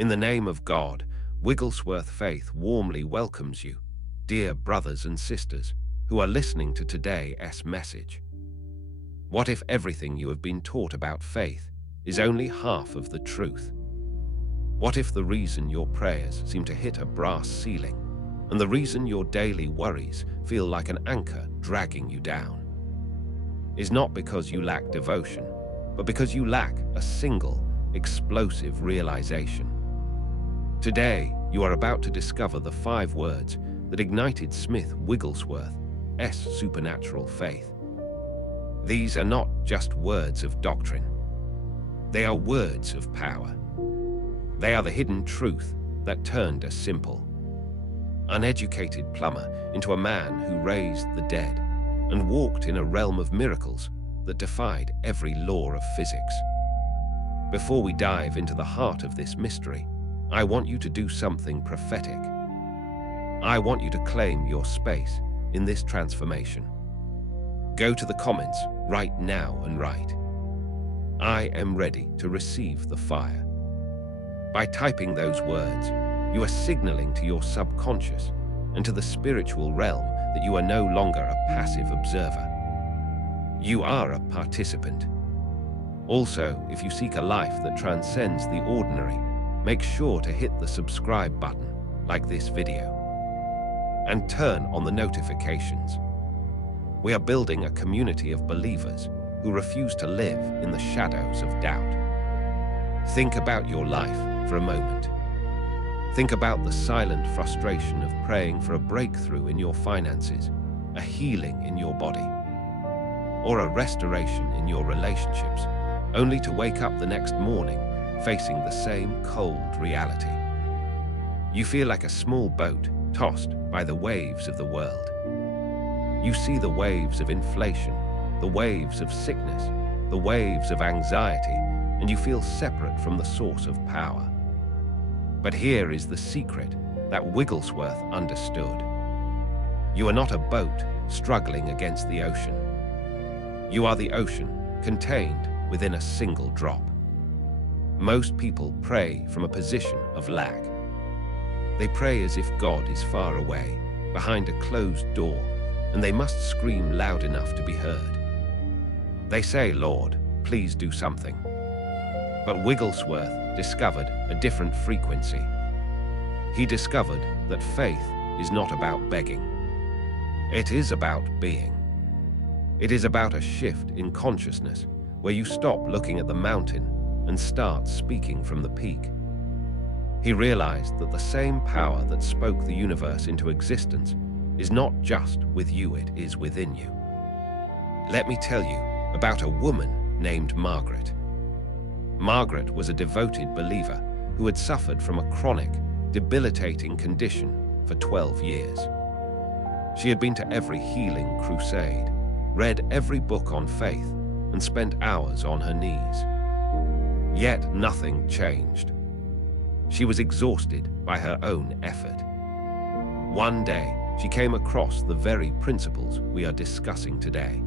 In the name of God, Wigglesworth Faith warmly welcomes you, dear brothers and sisters who are listening to today's message. What if everything you have been taught about faith is only half of the truth? What if the reason your prayers seem to hit a brass ceiling, and the reason your daily worries feel like an anchor dragging you down, is not because you lack devotion, but because you lack a single, explosive realization? Today, you are about to discover the 5 words that ignited Smith Wigglesworth's supernatural faith. These are not just words of doctrine. They are words of power. They are the hidden truth that turned a simple, uneducated plumber into a man who raised the dead and walked in a realm of miracles that defied every law of physics. Before we dive into the heart of this mystery, I want you to do something prophetic. I want you to claim your space in this transformation. Go to the comments right now and write, "I am ready to receive the fire." By typing those words, you are signaling to your subconscious and to the spiritual realm that you are no longer a passive observer. You are a participant. Also, if you seek a life that transcends the ordinary, make sure to hit the subscribe button, like this video, and turn on the notifications. We are building a community of believers who refuse to live in the shadows of doubt. Think about your life for a moment. Think about the silent frustration of praying for a breakthrough in your finances, a healing in your body, or a restoration in your relationships, only to wake up the next morning facing the same cold reality. You feel like a small boat tossed by the waves of the world. You see the waves of inflation, the waves of sickness, the waves of anxiety, and you feel separate from the source of power. But here is the secret that Wigglesworth understood. You are not a boat struggling against the ocean. You are the ocean contained within a single drop. Most people pray from a position of lack. They pray as if God is far away, behind a closed door, and they must scream loud enough to be heard. They say, "Lord, please do something." But Wigglesworth discovered a different frequency. He discovered that faith is not about begging. It is about being. It is about a shift in consciousness where you stop looking at the mountain and start speaking from the peak. He realized that the same power that spoke the universe into existence is not just with you, it is within you. Let me tell you about a woman named Margaret. Margaret was a devoted believer who had suffered from a chronic, debilitating condition for 12 years. She had been to every healing crusade, read every book on faith, and spent hours on her knees. Yet nothing changed. She was exhausted by her own effort. One day, she came across the very principles we are discussing today.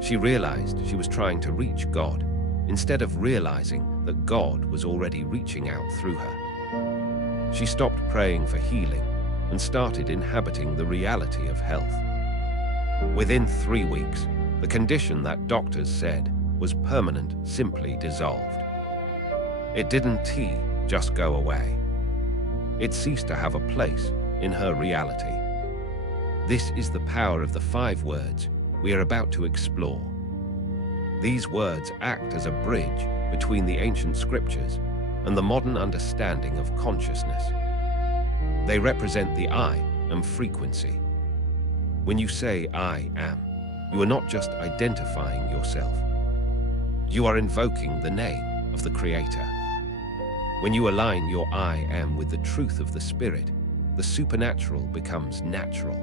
She realized she was trying to reach God instead of realizing that God was already reaching out through her. She stopped praying for healing and started inhabiting the reality of health. Within 3 weeks, the condition that doctors said was permanent simply dissolved. It didn't just go away. It ceased to have a place in her reality. This is the power of the 5 words we are about to explore. These words act as a bridge between the ancient scriptures and the modern understanding of consciousness. They represent the I am frequency. When you say I am, you are not just identifying yourself. You are invoking the name of the Creator. When you align your I am with the truth of the Spirit, the supernatural becomes natural.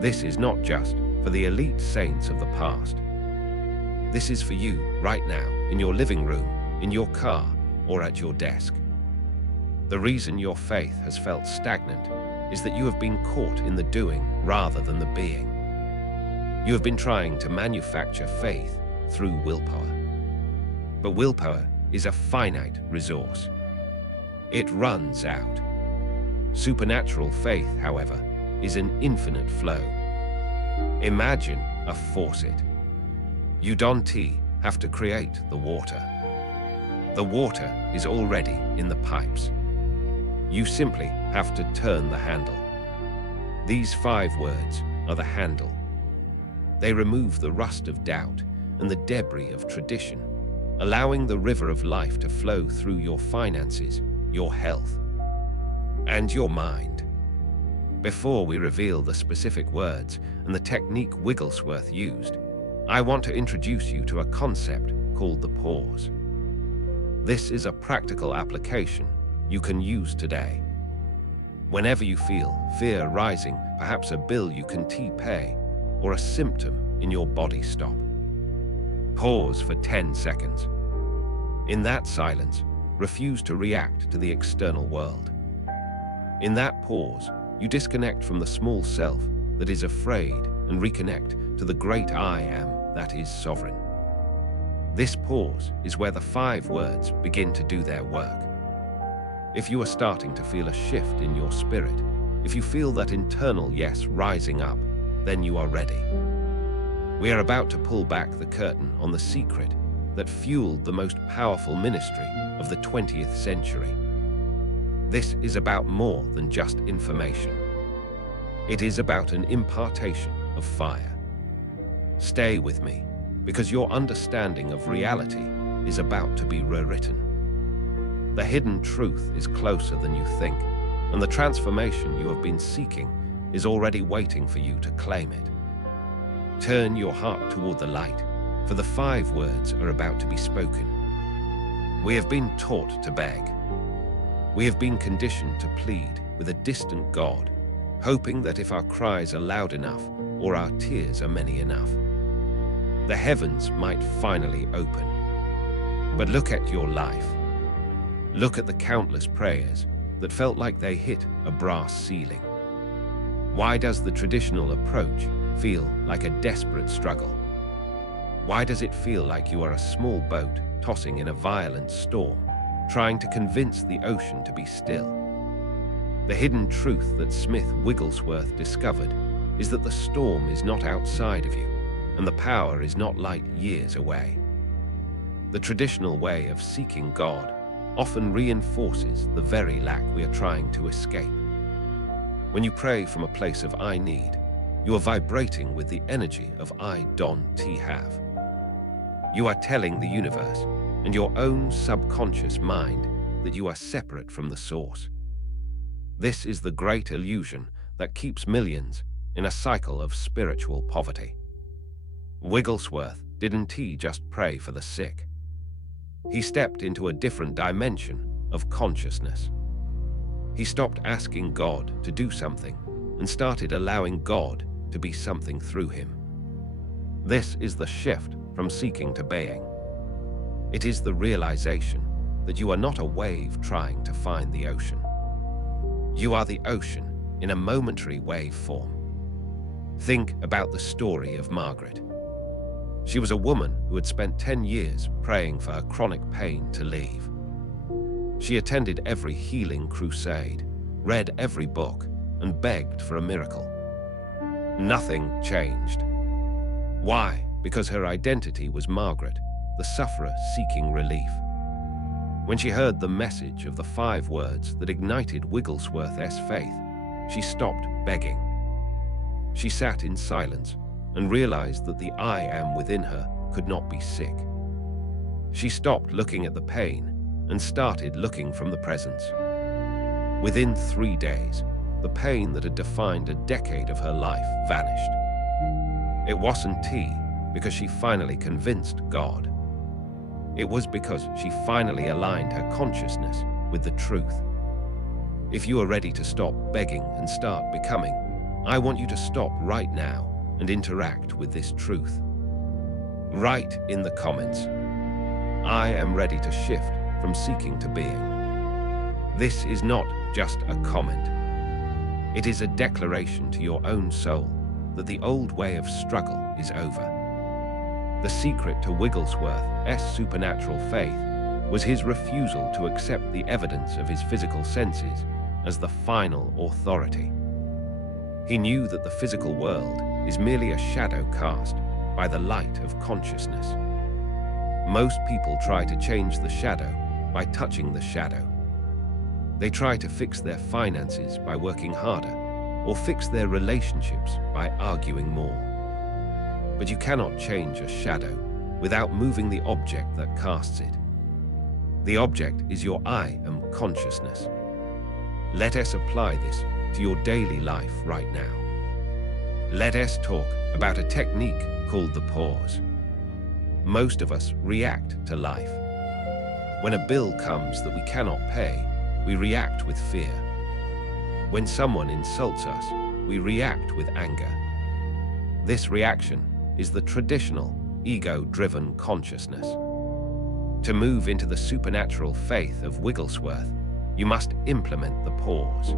This is not just for the elite saints of the past. This is for you right now, in your living room, in your car, or at your desk. The reason your faith has felt stagnant is that you have been caught in the doing rather than the being. You have been trying to manufacture faith through willpower. But willpower is a finite resource. It runs out. Supernatural faith, however, is an infinite flow. Imagine a faucet. You don't have to create the water. The water is already in the pipes. You simply have to turn the handle. These 5 words are the handle. They remove the rust of doubt and the debris of tradition, allowing the river of life to flow through your finances, your health, and your mind. Before we reveal the specific words and the technique Wigglesworth used, I want to introduce you to a concept called the pause. This is a practical application you can use today. Whenever you feel fear rising, perhaps a bill you can pay, or a symptom in your body stop, pause for 10 seconds. In that silence, refuse to react to the external world. In that pause, you disconnect from the small self that is afraid and reconnect to the great I am that is sovereign. This pause is where the 5 words begin to do their work. If you are starting to feel a shift in your spirit, if you feel that internal yes rising up, then you are ready. We are about to pull back the curtain on the secret that fueled the most powerful ministry of the 20th century. This is about more than just information. It is about an impartation of fire. Stay with me, because your understanding of reality is about to be rewritten. The hidden truth is closer than you think, and the transformation you have been seeking is already waiting for you to claim it. Turn your heart toward the light, for the 5 words are about to be spoken. We have been taught to beg. We have been conditioned to plead with a distant God, hoping that if our cries are loud enough or our tears are many enough, the heavens might finally open. But look at your life. Look at the countless prayers that felt like they hit a brass ceiling. Why does the traditional approach feel like a desperate struggle? Why does it feel like you are a small boat tossing in a violent storm, trying to convince the ocean to be still? The hidden truth that Smith Wigglesworth discovered is that the storm is not outside of you, and the power is not light years away. The traditional way of seeking God often reinforces the very lack we are trying to escape. When you pray from a place of I need, you are vibrating with the energy of I don't have. You are telling the universe and your own subconscious mind that you are separate from the source. This is the great illusion that keeps millions in a cycle of spiritual poverty. Wigglesworth didn't just pray for the sick. He stepped into a different dimension of consciousness. He stopped asking God to do something and started allowing God to be something through him. This is the shift from seeking to being. It is the realization that you are not a wave trying to find the ocean. You are the ocean in a momentary wave form. Think about the story of Margaret. She was a woman who had spent 10 years praying for her chronic pain to leave. She attended every healing crusade, read every book, and begged for a miracle. Nothing changed. Why? Because her identity was Margaret, the sufferer seeking relief. When she heard the message of the 5 words that ignited Wigglesworth's faith, she stopped begging. She sat in silence and realized that the I am within her could not be sick. She stopped looking at the pain and started looking from the presence. Within 3 days, the pain that had defined a decade of her life vanished. It wasn't because she finally convinced God. It was because she finally aligned her consciousness with the truth. If you are ready to stop begging and start becoming, I want you to stop right now and interact with this truth. Write in the comments, I am ready to shift from seeking to being. This is not just a comment. It is a declaration to your own soul that the old way of struggle is over. The secret to Wigglesworth's supernatural faith was his refusal to accept the evidence of his physical senses as the final authority. He knew that the physical world is merely a shadow cast by the light of consciousness. Most people try to change the shadow by touching the shadow. They try to fix their finances by working harder, or fix their relationships by arguing more. But you cannot change a shadow without moving the object that casts it. The object is your I am consciousness. Let us apply this to your daily life right now. Let us talk about a technique called the pause. Most of us react to life. When a bill comes that we cannot pay, we react with fear. When someone insults us, we react with anger. This reaction is the traditional, ego-driven consciousness. To move into the supernatural faith of Wigglesworth, you must implement the pause.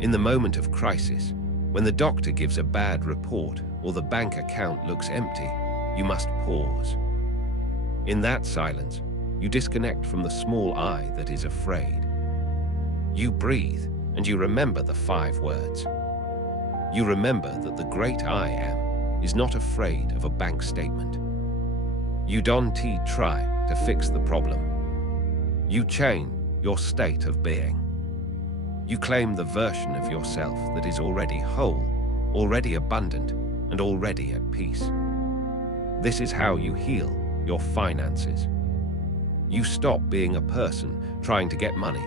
In the moment of crisis, when the doctor gives a bad report or the bank account looks empty, you must pause. In that silence, you disconnect from the small I that is afraid. You breathe and you remember the 5 words. You remember that the great I am is not afraid of a bank statement. You don't try to fix the problem. You change your state of being. You claim the version of yourself that is already whole, already abundant, and already at peace. This is how you heal your finances. You stop being a person trying to get money,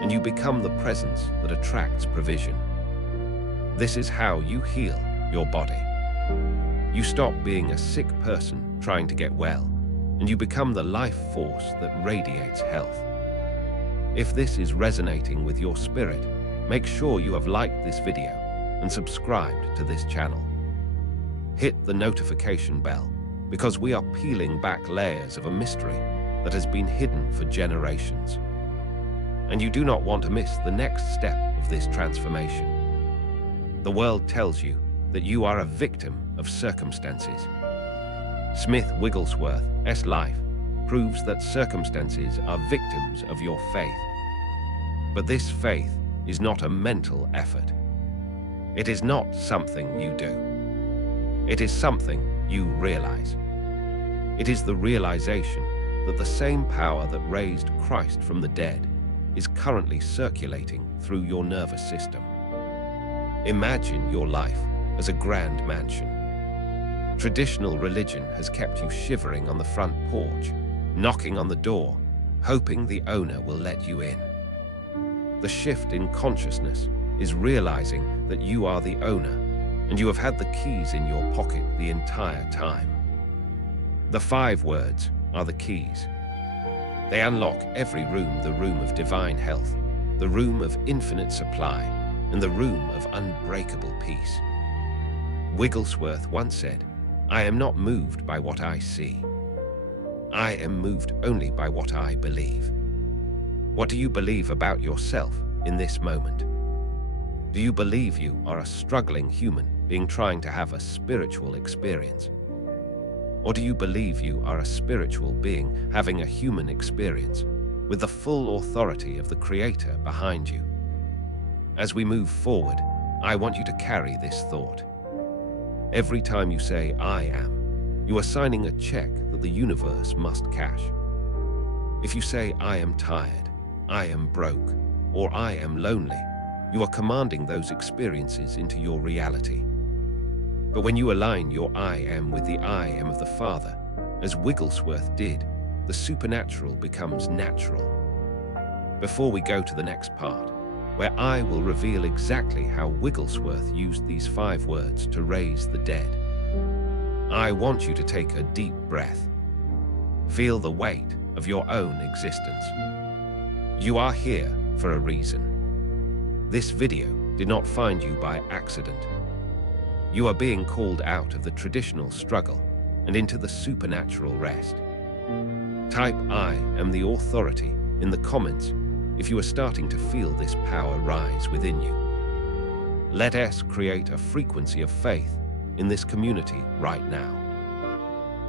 and you become the presence that attracts provision. This is how you heal your body. You stop being a sick person trying to get well, and you become the life force that radiates health. If this is resonating with your spirit, make sure you have liked this video and subscribed to this channel. Hit the notification bell, because we are peeling back layers of a mystery that has been hidden for generations. And you do not want to miss the next step of this transformation. The world tells you that you are a victim of circumstances. Smith Wigglesworth's life proves that circumstances are victims of your faith. But this faith is not a mental effort. It is not something you do. It is something you realize. It is the realization that the same power that raised Christ from the dead is currently circulating through your nervous system. Imagine your life as a grand mansion. Traditional religion has kept you shivering on the front porch, knocking on the door, hoping the owner will let you in. The shift in consciousness is realizing that you are the owner and you have had the keys in your pocket the entire time. The 5 words are the keys. They unlock every room: the room of divine health, the room of infinite supply, and the room of unbreakable peace. Wigglesworth once said, "I am not moved by what I see. I am moved only by what I believe." What do you believe about yourself in this moment? Do you believe you are a struggling human being trying to have a spiritual experience? Or do you believe you are a spiritual being having a human experience with the full authority of the Creator behind you? As we move forward, I want you to carry this thought. Every time you say, "I am," you are signing a check that the universe must cash. If you say, "I am tired," "I am broke," or "I am lonely," you are commanding those experiences into your reality. But when you align your I am with the I am of the Father, as Wigglesworth did, the supernatural becomes natural. Before we go to the next part, where I will reveal exactly how Wigglesworth used these 5 words to raise the dead, I want you to take a deep breath. Feel the weight of your own existence. You are here for a reason. This video did not find you by accident. You are being called out of the traditional struggle and into the supernatural rest. Type "I am the authority" in the comments if you are starting to feel this power rise within you. Let us create a frequency of faith in this community right now.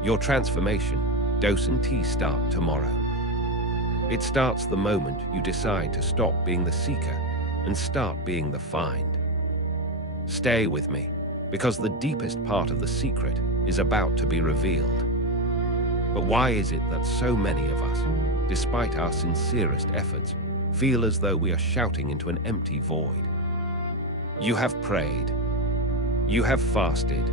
Your transformation dose and tea start tomorrow. It starts the moment you decide to stop being the seeker and start being the find. Stay with me, because the deepest part of the secret is about to be revealed. But why is it that so many of us, despite our sincerest efforts, feel as though we are shouting into an empty void? You have prayed. You have fasted.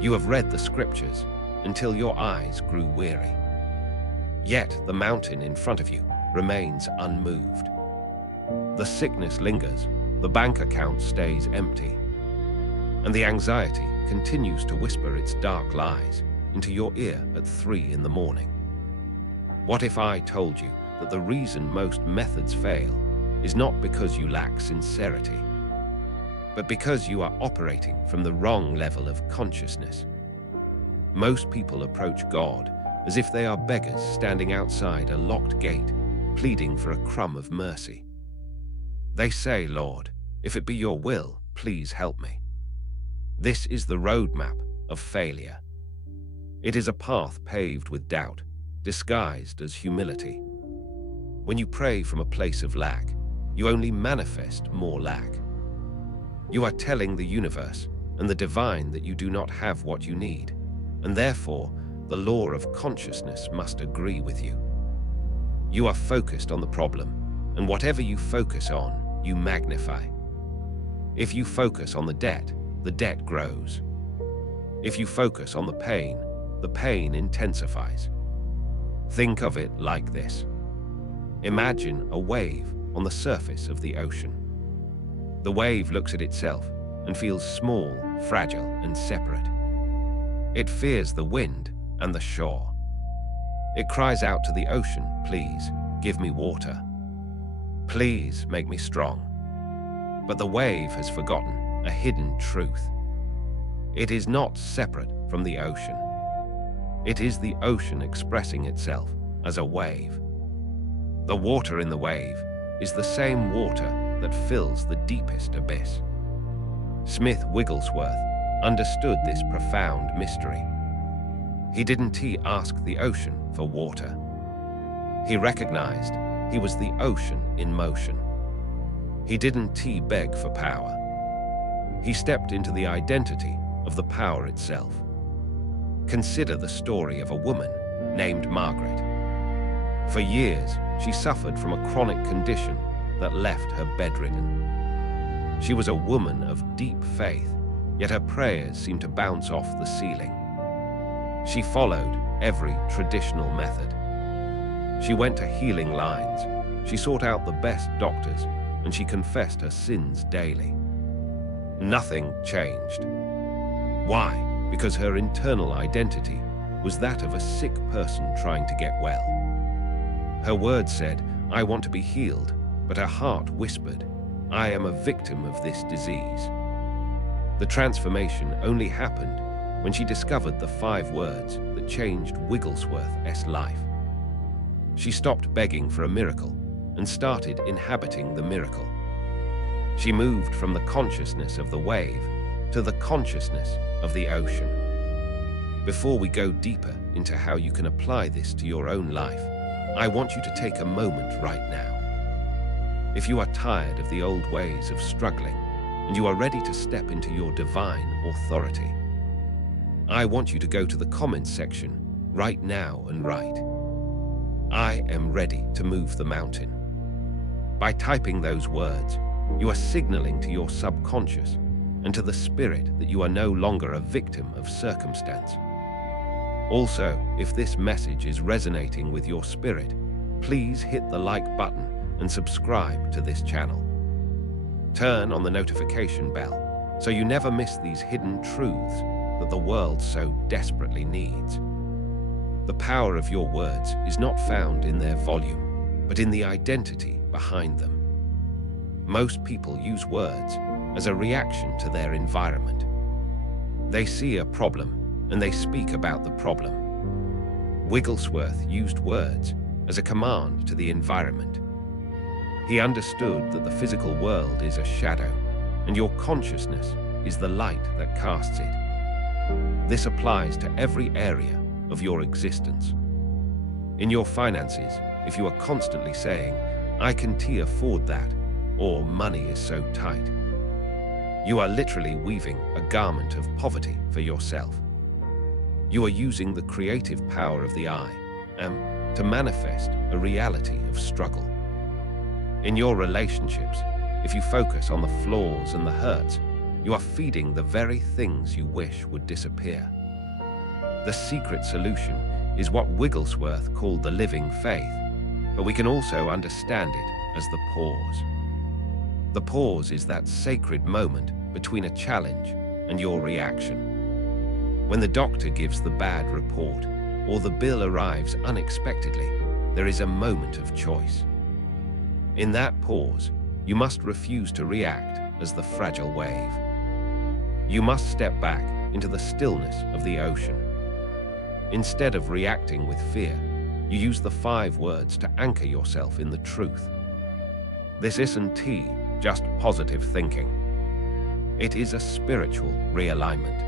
You have read the scriptures until your eyes grew weary. Yet the mountain in front of you remains unmoved. The sickness lingers, the bank account stays empty, and the anxiety continues to whisper its dark lies into your ear at 3 in the morning. What if I told you that the reason most methods fail is not because you lack sincerity, but because you are operating from the wrong level of consciousness? Most people approach God as if they are beggars standing outside a locked gate, pleading for a crumb of mercy. They say, "Lord, if it be your will, please help me." This is the roadmap of failure. It is a path paved with doubt, disguised as humility. When you pray from a place of lack, you only manifest more lack. You are telling the universe and the divine that you do not have what you need, and therefore the law of consciousness must agree with you. You are focused on the problem, and whatever you focus on, you magnify. If you focus on the debt grows. If you focus on the pain intensifies. Think of it like this. Imagine a wave on the surface of the ocean. The wave looks at itself and feels small, fragile, and separate. It fears the wind and the shore. It cries out to the ocean, "Please, give me water. Please make me strong." But the wave has forgotten a hidden truth. It is not separate from the ocean. It is the ocean expressing itself as a wave. The water in the wave is the same water that fills the deepest abyss. Smith Wigglesworth understood this profound mystery. He didn't ask the ocean for water. He recognized he was the ocean in motion. He didn't beg for power. He stepped into the identity of the power itself. Consider the story of a woman named Margaret. For years, she suffered from a chronic condition that left her bedridden. She was a woman of deep faith, yet her prayers seemed to bounce off the ceiling. She followed every traditional method. She went to healing lines, she sought out the best doctors, and she confessed her sins daily. Nothing changed. Why? Because her internal identity was that of a sick person trying to get well. Her words said, "I want to be healed," but her heart whispered, "I am a victim of this disease." The transformation only happened when she discovered the 5 words that changed Wigglesworth's life. She stopped begging for a miracle and started inhabiting the miracle. She moved from the consciousness of the wave to the consciousness of the ocean. Before we go deeper into how you can apply this to your own life, I want you to take a moment right now. If you are tired of the old ways of struggling and you are ready to step into your divine authority, I want you to go to the comments section right now and write, "I am ready to move the mountain." By typing those words, you are signaling to your subconscious and to the spirit that you are no longer a victim of circumstance. Also, if this message is resonating with your spirit, please hit the like button and subscribe to this channel. Turn on the notification bell so you never miss these hidden truths that the world so desperately needs. The power of your words is not found in their volume, but in the identity behind them. Most people use words as a reaction to their environment. They see a problem and they speak about the problem. Wigglesworth used words as a command to the environment. He understood that the physical world is a shadow, and your consciousness is the light that casts it. This applies to every area of your existence. In your finances, if you are constantly saying, "I can't afford that," or "money is so tight." You are literally weaving a garment of poverty for yourself. You are using the creative power of the I am to manifest a reality of struggle. In your relationships, if you focus on the flaws and the hurts, you are feeding the very things you wish would disappear. The secret solution is what Wigglesworth called the living faith, but we can also understand it as the pause. The pause is that sacred moment between a challenge and your reaction. When the doctor gives the bad report or the bill arrives unexpectedly, there is a moment of choice. In that pause, you must refuse to react as the fragile wave. You must step back into the stillness of the ocean. Instead of reacting with fear, you use the 5 words to anchor yourself in the truth. This isn't just positive thinking. It is a spiritual realignment.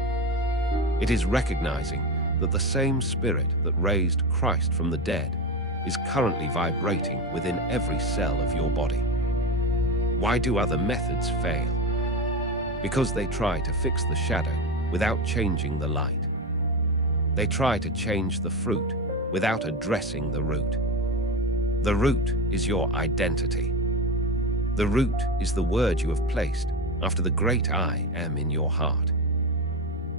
It is recognizing that the same spirit that raised Christ from the dead is currently vibrating within every cell of your body. Why do other methods fail? Because they try to fix the shadow without changing the light. They try to change the fruit without addressing the root. The root is your identity. The root is the word you have placed after the great I am in your heart.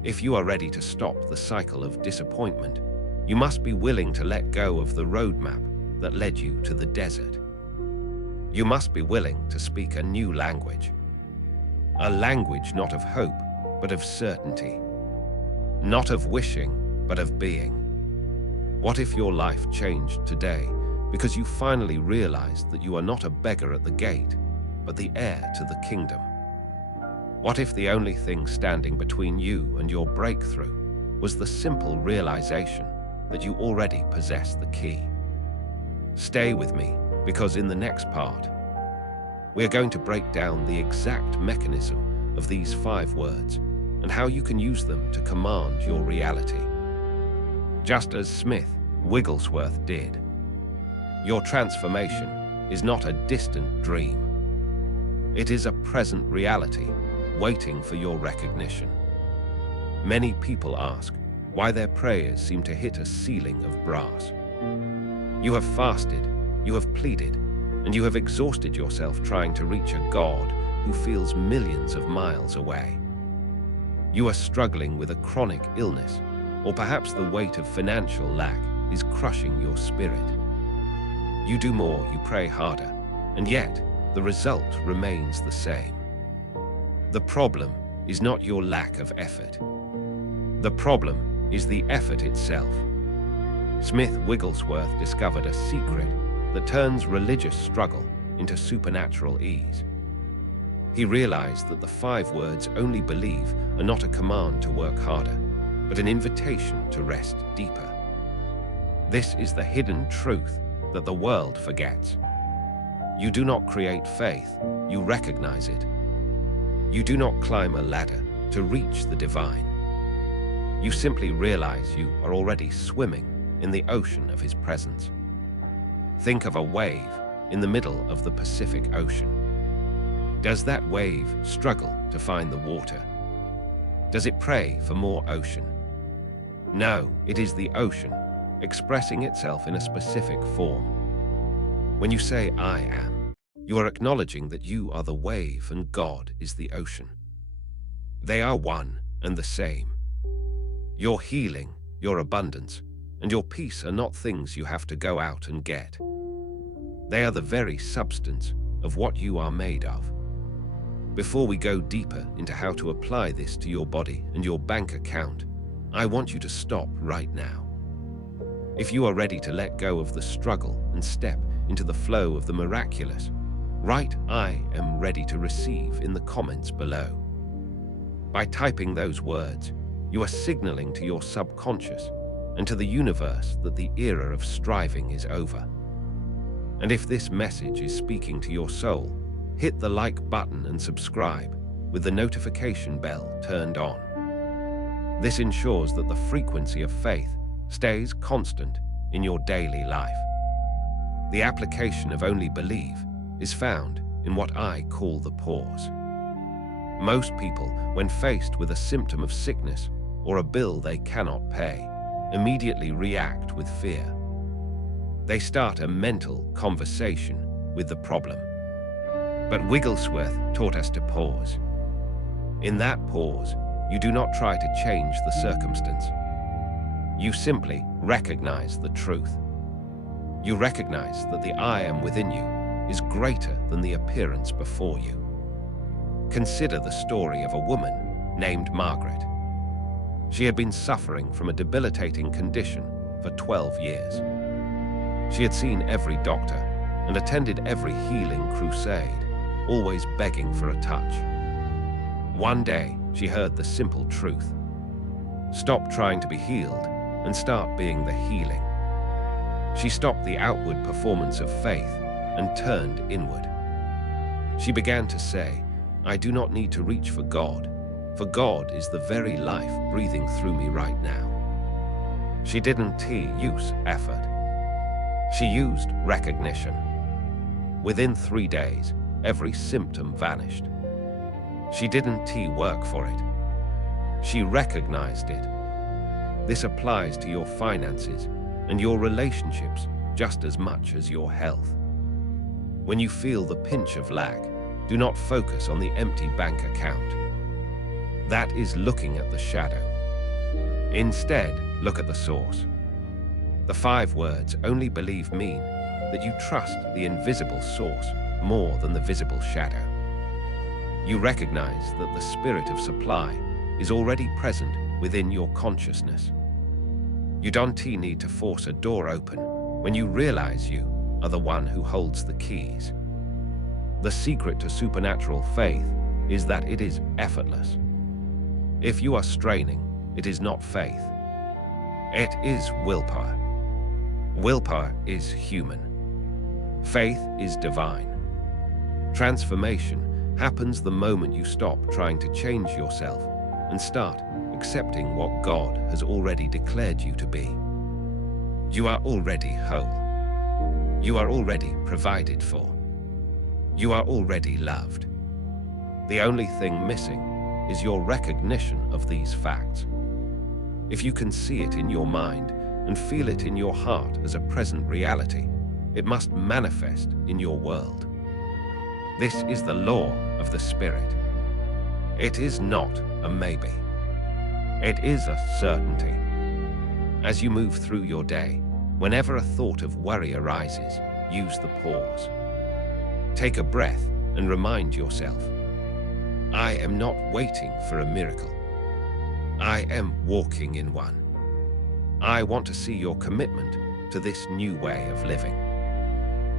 If you are ready to stop the cycle of disappointment, you must be willing to let go of the roadmap that led you to the desert. You must be willing to speak a new language. A language not of hope, but of certainty. Not of wishing, but of being. What if your life changed today because you finally realized that you are not a beggar at the gate, but the heir to the kingdom? What if the only thing standing between you and your breakthrough was the simple realization that you already possess the key? Stay with me, because in the next part, we are going to break down the exact mechanism of these 5 words and how you can use them to command your reality. Just as Smith Wigglesworth did. Your transformation is not a distant dream. It is a present reality waiting for your recognition. Many people ask why their prayers seem to hit a ceiling of brass. You have fasted, you have pleaded, and you have exhausted yourself trying to reach a God who feels millions of miles away. You are struggling with a chronic illness, or perhaps the weight of financial lack is crushing your spirit. You do more, you pray harder, and yet the result remains the same. The problem is not your lack of effort. The problem is the effort itself. Smith Wigglesworth discovered a secret that turns religious struggle into supernatural ease. He realized that the 5 words "only believe" are not a command to work harder, but an invitation to rest deeper. This is the hidden truth that the world forgets. You do not create faith, you recognize it. You do not climb a ladder to reach the divine. You simply realize you are already swimming in the ocean of his presence. Think of a wave in the middle of the Pacific Ocean. Does that wave struggle to find the water? Does it pray for more ocean? No, it is the ocean expressing itself in a specific form. When you say "I am," you are acknowledging that you are the wave and God is the ocean. They are one and the same. Your healing, your abundance, and your peace are not things you have to go out and get. They are the very substance of what you are made of. Before we go deeper into how to apply this to your body and your bank account, I want you to stop right now. If you are ready to let go of the struggle and step into the flow of the miraculous, write "I am ready to receive" in the comments below. By typing those words, you are signaling to your subconscious and to the universe that the era of striving is over. And if this message is speaking to your soul, hit the like button and subscribe with the notification bell turned on. This ensures that the frequency of faith stays constant in your daily life. The application of only believe is found in what I call the pause. Most people, when faced with a symptom of sickness or a bill they cannot pay, immediately react with fear. They start a mental conversation with the problem. But Wigglesworth taught us to pause. In that pause, you do not try to change the circumstance. You simply recognize the truth. You recognize that the I am within you is greater than the appearance before you. Consider the story of a woman named Margaret. She had been suffering from a debilitating condition for 12 years. She had seen every doctor and attended every healing crusade, always begging for a touch. One day, she heard the simple truth. Stop trying to be healed and start being the healing. She stopped the outward performance of faith and turned inward. She began to say, I do not need to reach for God is the very life breathing through me right now. She didn't use effort. She used recognition. Within 3 days, every symptom vanished. She didn't work for it. She recognized it. This applies to your finances and your relationships just as much as your health. When you feel the pinch of lack, do not focus on the empty bank account. That is looking at the shadow. Instead, look at the source. The 5 words only believe mean that you trust the invisible source more than the visible shadow. You recognize that the spirit of supply is already present within your consciousness. You don't need to force a door open when you realize you are the one who holds the keys. The secret to supernatural faith is that it is effortless. If you are straining, it is not faith. It is willpower. Willpower is human. Faith is divine. Transformation happens the moment you stop trying to change yourself and start accepting what God has already declared you to be. You are already whole. You are already provided for. You are already loved. The only thing missing is your recognition of these facts. If you can see it in your mind and feel it in your heart as a present reality, it must manifest in your world. This is the law of the Spirit. It is not a maybe. It is a certainty. As you move through your day, whenever a thought of worry arises, use the pause. Take a breath and remind yourself, I am not waiting for a miracle. I am walking in one. I want to see your commitment to this new way of living.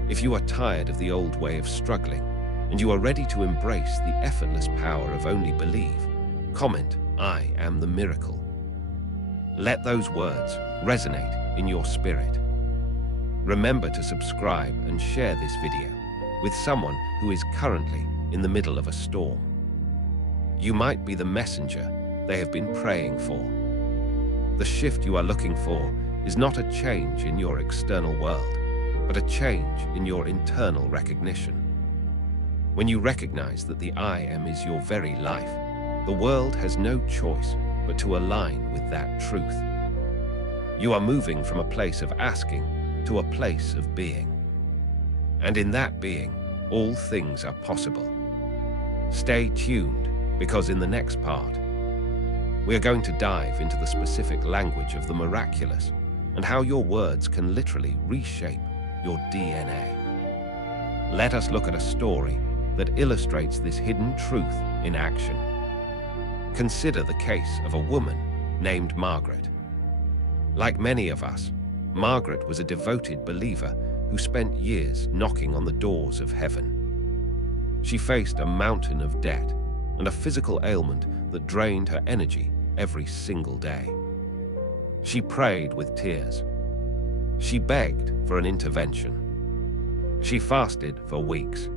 If you are tired of the old way of struggling and you are ready to embrace the effortless power of only believe, comment, I am the miracle. Let those words resonate in your spirit. Remember to subscribe and share this video with someone who is currently in the middle of a storm. You might be the messenger they have been praying for. The shift you are looking for is not a change in your external world, but a change in your internal recognition. When you recognize that the I am is your very life, the world has no choice but to align with that truth. You are moving from a place of asking to a place of being. And in that being, all things are possible. Stay tuned, because in the next part, we are going to dive into the specific language of the miraculous and how your words can literally reshape your DNA. Let us look at a story that illustrates this hidden truth in action. Consider the case of a woman named Margaret. Like many of us, Margaret was a devoted believer who spent years knocking on the doors of heaven. She faced a mountain of debt and a physical ailment that drained her energy every single day. She prayed with tears. She begged for an intervention. She fasted for weeks.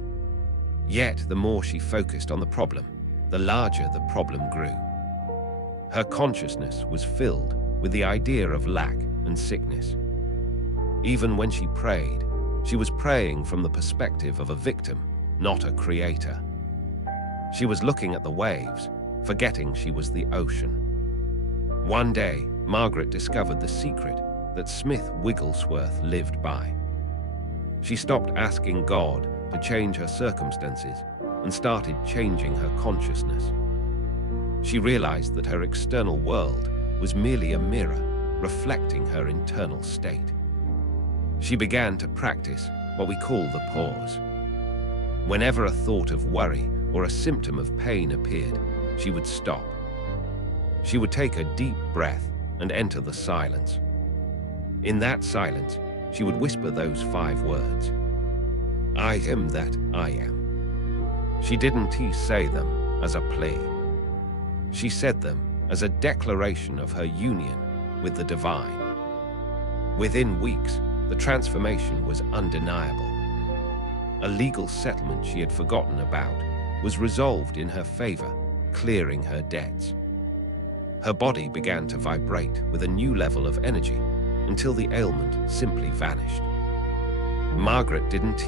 Yet the more she focused on the problem, the larger the problem grew. Her consciousness was filled with the idea of lack and sickness. Even when she prayed, She was praying from the perspective of a victim, not a creator. She was looking at the waves, forgetting she was the ocean. One day, Margaret discovered the secret that Smith Wigglesworth lived by. She stopped asking God to change her circumstances and started changing her consciousness. She realized that her external world was merely a mirror reflecting her internal state. She began to practice what we call the pause. Whenever a thought of worry or a symptom of pain appeared, she would stop. She would take a deep breath and enter the silence. In that silence, she would whisper those 5 words: "I am that I am." She didn't say them as a plea. She said them as a declaration of her union with the divine. Within weeks, the transformation was undeniable. A legal settlement she had forgotten about was resolved in her favor, clearing her debts. Her body began to vibrate with a new level of energy until the ailment simply vanished. Margaret didn't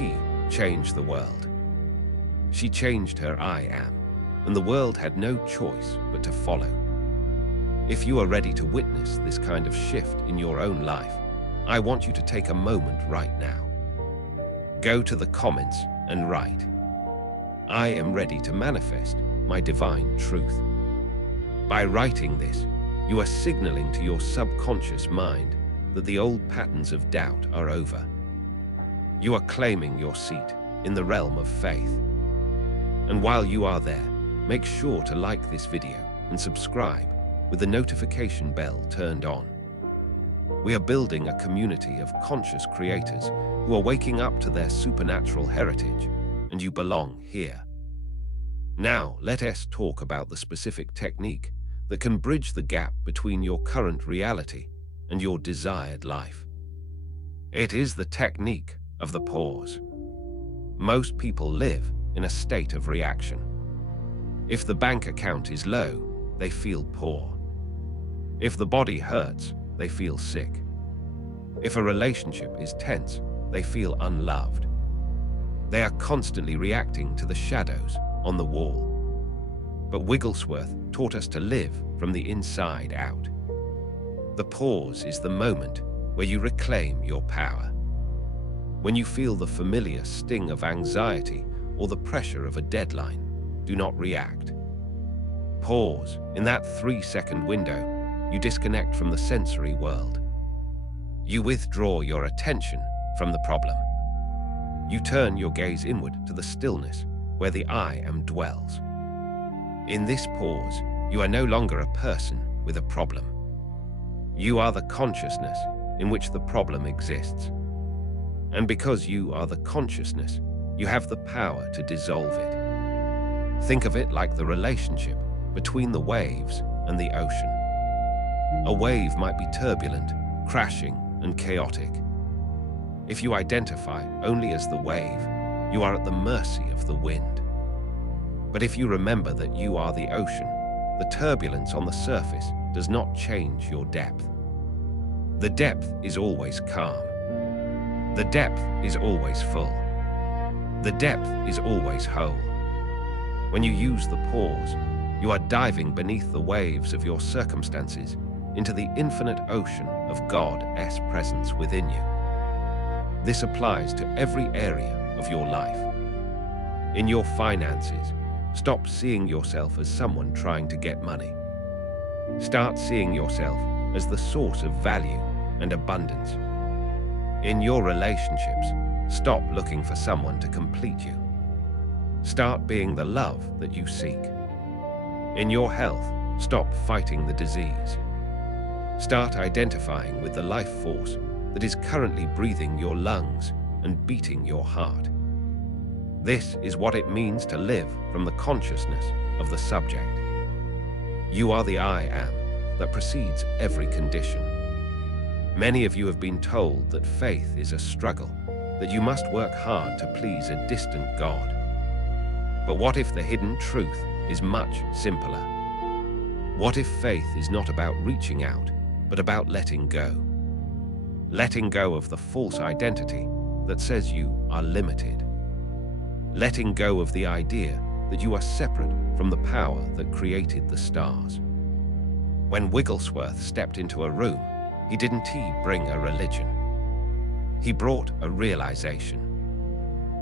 change the world. She changed her I am, and the world had no choice but to follow. If you are ready to witness this kind of shift in your own life, I want you to take a moment right now. Go to the comments and write, "I am ready to manifest my divine truth." By writing this, you are signaling to your subconscious mind that the old patterns of doubt are over. You are claiming your seat in the realm of faith. And while you are there, make sure to like this video and subscribe with the notification bell turned on. We are building a community of conscious creators who are waking up to their supernatural heritage, and you belong here. Now, let us talk about the specific technique that can bridge the gap between your current reality and your desired life. It is the technique of the pause. Most people live in a state of reaction. If the bank account is low, they feel poor. If the body hurts, they feel sick. If a relationship is tense, they feel unloved. They are constantly reacting to the shadows on the wall. But Wigglesworth taught us to live from the inside out. The pause is the moment where you reclaim your power. When you feel the familiar sting of anxiety or the pressure of a deadline, do not react. Pause. In that 3-second window, you disconnect from the sensory world. You withdraw your attention from the problem. You turn your gaze inward to the stillness where the I am dwells. In this pause, you are no longer a person with a problem. You are the consciousness in which the problem exists. And because you are the consciousness, you have the power to dissolve it. Think of it like the relationship between the waves and the ocean. A wave might be turbulent, crashing, and chaotic. If you identify only as the wave, you are at the mercy of the wind. But if you remember that you are the ocean, the turbulence on the surface does not change your depth. The depth is always calm. The depth is always full. The depth is always whole. When you use the pause, you are diving beneath the waves of your circumstances into the infinite ocean of God's presence within you. This applies to every area of your life. In your finances, stop seeing yourself as someone trying to get money. Start seeing yourself as the source of value and abundance. In your relationships, stop looking for someone to complete you. Start being the love that you seek. In your health, stop fighting the disease. Start identifying with the life force that is currently breathing your lungs and beating your heart. This is what it means to live from the consciousness of the subject. You are the I am that precedes every condition. Many of you have been told that faith is a struggle, that you must work hard to please a distant God. But what if the hidden truth is much simpler? What if faith is not about reaching out, but about letting go? Letting go of the false identity that says you are limited. Letting go of the idea that you are separate from the power that created the stars. When Wigglesworth stepped into a room, he didn't bring a religion. He brought a realization.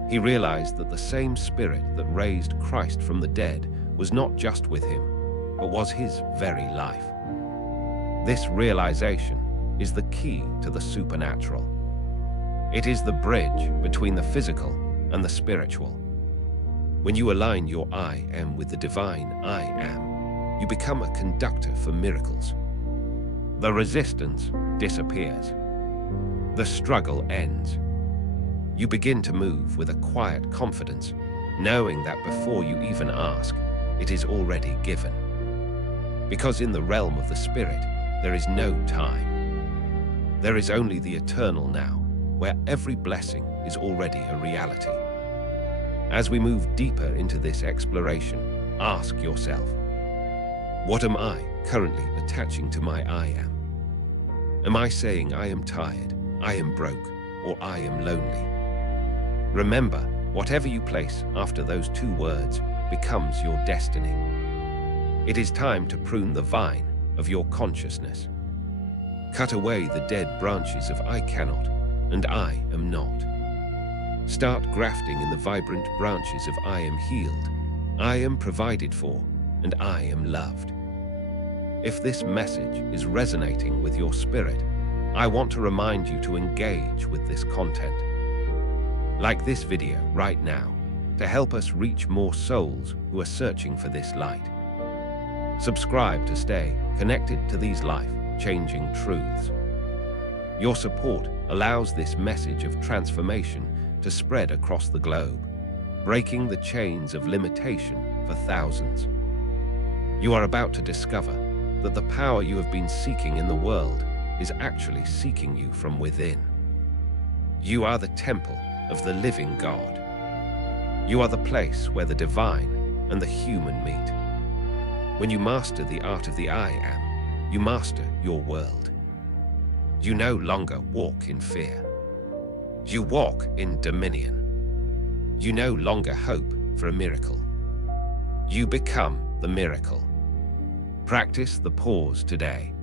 He realized that the same spirit that raised Christ from the dead was not just with him, but was his very life. This realization is the key to the supernatural. It is the bridge between the physical and the spiritual. When you align your I am with the divine I am, you become a conductor for miracles. The resistance disappears. The struggle ends. You begin to move with a quiet confidence, knowing that before you even ask, it is already given. Because in the realm of the spirit, there is no time. There is only the eternal now, where every blessing is already a reality. As we move deeper into this exploration, ask yourself, what am I currently attaching to my I am? Am I saying I am tired, I am broke, or I am lonely? Remember, whatever you place after those two words becomes your destiny. It is time to prune the vine of your consciousness. Cut away the dead branches of I cannot and I am not. Start grafting in the vibrant branches of I am healed, I am provided for, and I am loved. If this message is resonating with your spirit, I want to remind you to engage with this content. Like this video right now to help us reach more souls who are searching for this light. Subscribe to stay connected to these life-changing truths. Your support allows this message of transformation to spread across the globe, breaking the chains of limitation for thousands. You are about to discover that the power you have been seeking in the world is actually seeking you from within. You are the temple of the living God. You are the place where the divine and the human meet. When you master the art of the I am, you master your world. You no longer walk in fear. You walk in dominion. You no longer hope for a miracle. You become the miracle. Practice the pause today.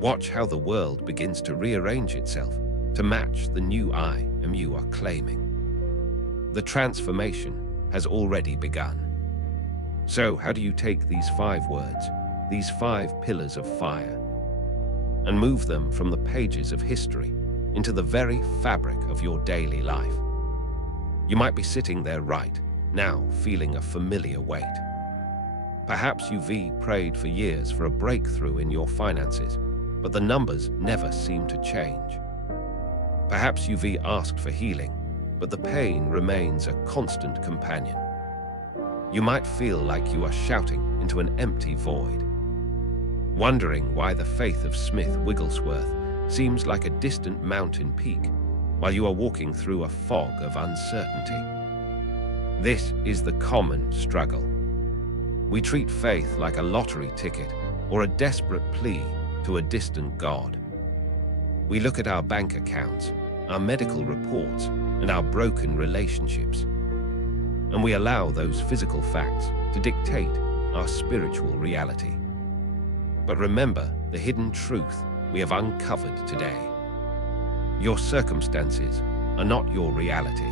Watch how the world begins to rearrange itself to match the new I am you are claiming. The transformation has already begun. So how do you take these 5 words, these 5 pillars of fire, and move them from the pages of history into the very fabric of your daily life? You might be sitting there right now feeling a familiar weight. Perhaps you've prayed for years for a breakthrough in your finances, but the numbers never seem to change. Perhaps you've asked for healing, but the pain remains a constant companion. You might feel like you are shouting into an empty void, wondering why the faith of Smith Wigglesworth seems like a distant mountain peak while you are walking through a fog of uncertainty. This is the common struggle. We treat faith like a lottery ticket or a desperate plea to a distant God. We look at our bank accounts, our medical reports, and our broken relationships, and we allow those physical facts to dictate our spiritual reality. But remember the hidden truth we have uncovered today. Your circumstances are not your reality.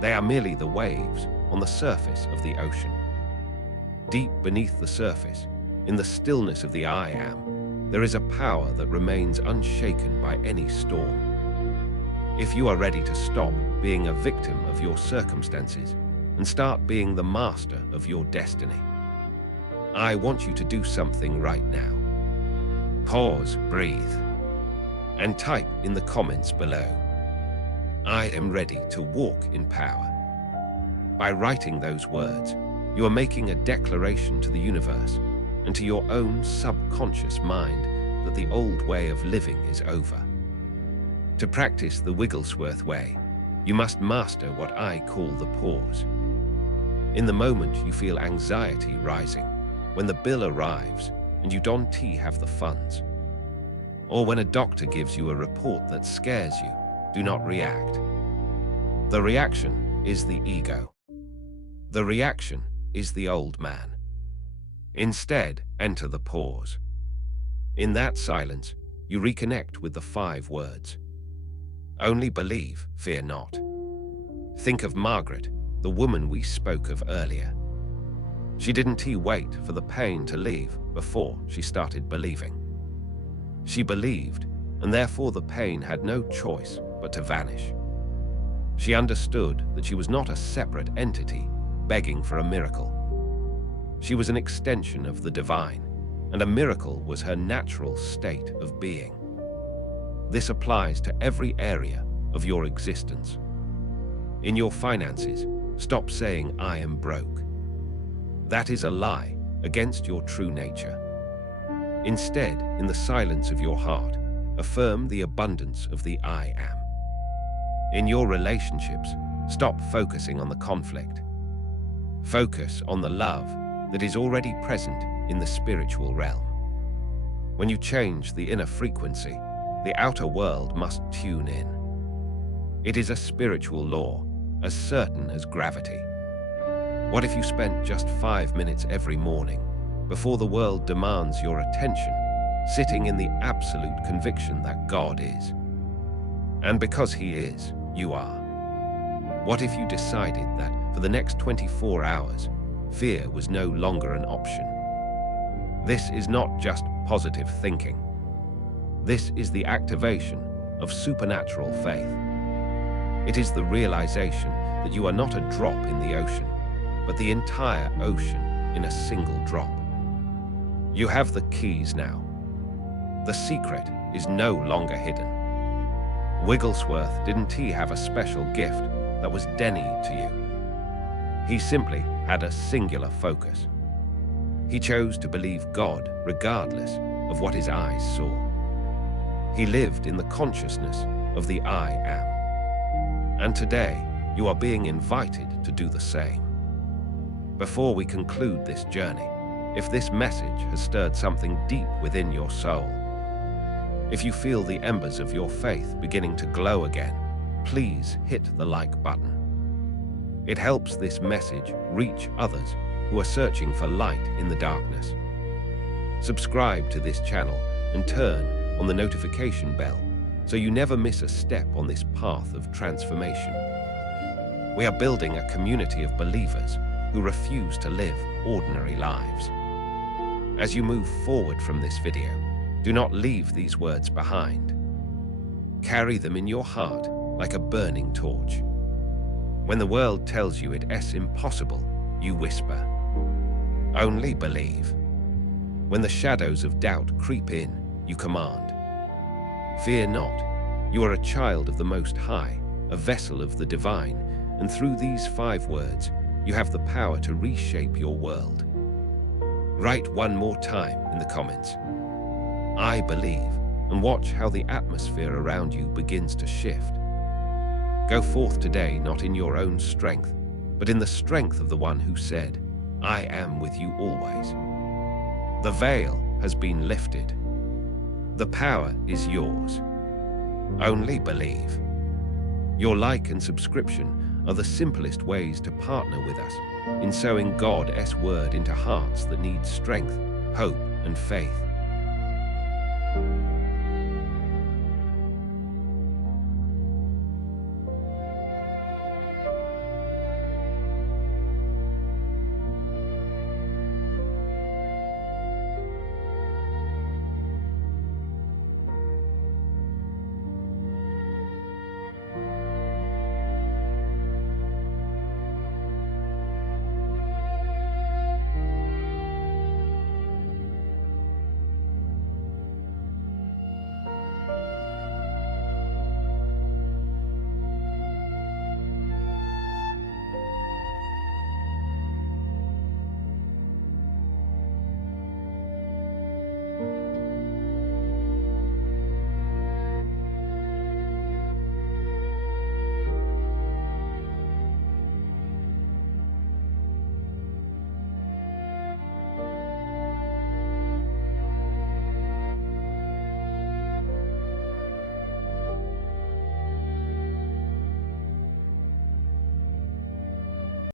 They are merely the waves on the surface of the ocean. Deep beneath the surface, in the stillness of the I am, there is a power that remains unshaken by any storm. If you are ready to stop being a victim of your circumstances and start being the master of your destiny, I want you to do something right now. Pause, breathe, and type in the comments below, I am ready to walk in power. By writing those words, you are making a declaration to the universe and to your own subconscious mind that the old way of living is over. To practice the Wigglesworth way, you must master what I call the pause. In the moment you feel anxiety rising, when the bill arrives and you don't have the funds, or when a doctor gives you a report that scares you, Do not react. The reaction is the ego. The reaction is the old man. Instead, enter the pause. In that silence, you reconnect with the 5 words. Only believe, fear not. Think of Margaret, the woman we spoke of earlier. She didn't wait for the pain to leave before she started believing. She believed, and therefore the pain had no choice but to vanish. She understood that she was not a separate entity begging for a miracle. She was an extension of the divine, and a miracle was her natural state of being. This applies to every area of your existence. In your finances, stop saying, "I am broke." That is a lie against your true nature. Instead, in the silence of your heart, affirm the abundance of the I am. In your relationships, stop focusing on the conflict. Focus on the love that is already present in the spiritual realm. When you change the inner frequency, the outer world must tune in. It is a spiritual law, as certain as gravity. What if you spent just 5 minutes every morning, before the world demands your attention, sitting in the absolute conviction that God is? And because He is, you are. What if you decided that for the next 24 hours, fear was no longer an option? This is not just positive thinking. This is the activation of supernatural faith. It is the realization that you are not a drop in the ocean, but the entire ocean in a single drop. You have the keys now. The secret is no longer hidden. Wigglesworth didn't have a special gift that was denied to you. He simply had a singular focus. He chose to believe God regardless of what his eyes saw. He lived in the consciousness of the I am. And today, you are being invited to do the same. Before we conclude this journey, if this message has stirred something deep within your soul, if you feel the embers of your faith beginning to glow again, please hit the like button. It helps this message reach others who are searching for light in the darkness. Subscribe to this channel and turn on the notification bell so you never miss a step on this path of transformation. We are building a community of believers who refuse to live ordinary lives. As you move forward from this video, do not leave these words behind. Carry them in your heart like a burning torch. When the world tells you it's impossible, you whisper, "Only believe." When the shadows of doubt creep in, you command, "Fear not. You are a child of the Most High, a vessel of the divine, and through these 5 words, you have the power to reshape your world." Write one more time in the comments, "I believe," and watch how the atmosphere around you begins to shift. Go forth today not in your own strength, but in the strength of the one who said, "I am with you always." The veil has been lifted. The power is yours. Only believe. Your like and subscription are the simplest ways to partner with us in sowing God's word into hearts that need strength, hope, and faith.